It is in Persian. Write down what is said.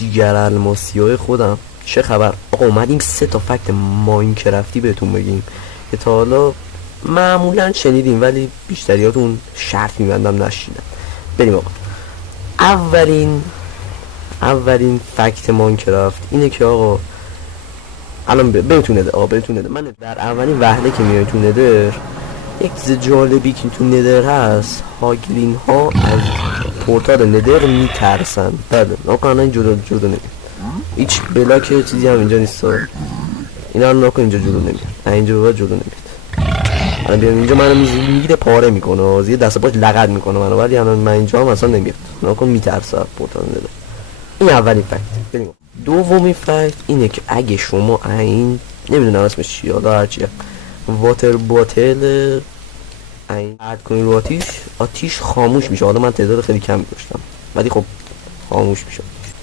جیگر الماسیای خودم، چه خبر؟ آقا اومدیم 3 تا فکت ماینکرافتی بهتون بگیم که تا حالا معمولا شنیدیم ولی بیشتریاتون شرط میبندم نشیدم. بریم آقا. اولین فکت ماینکرافت اینه که آقا الان بهتون نده بهتون نده. من در اولین وهله که میای تو ندر، یک چیز جالبی که تو ندر هست، هاگلین ها از پورتال ندر میترسن. بله ناکنه این جلو نمید، هیچ بلاک چیزی هم اینجا نیست. اینا رو ناکن اینجا جلو نمید، اینجا بابا جلو نمید. الان بیان اینجا منو میگیره پاره میکنه، یه دست پاش لغت میکنه منو، ولی الان من اینجا هم اصلا نمیاد. ناکن میترسه پورتال ندر. این اولین فکت. بریم. دومی فکت اینه که اگه شما این نمیدونم اسمش چیه، حالا هرچیه، واتر باتل این اد کنی رو آتیش خاموش میشه. حالا من تعداد خیلی کمی داشتم ولی خب خاموش میشه.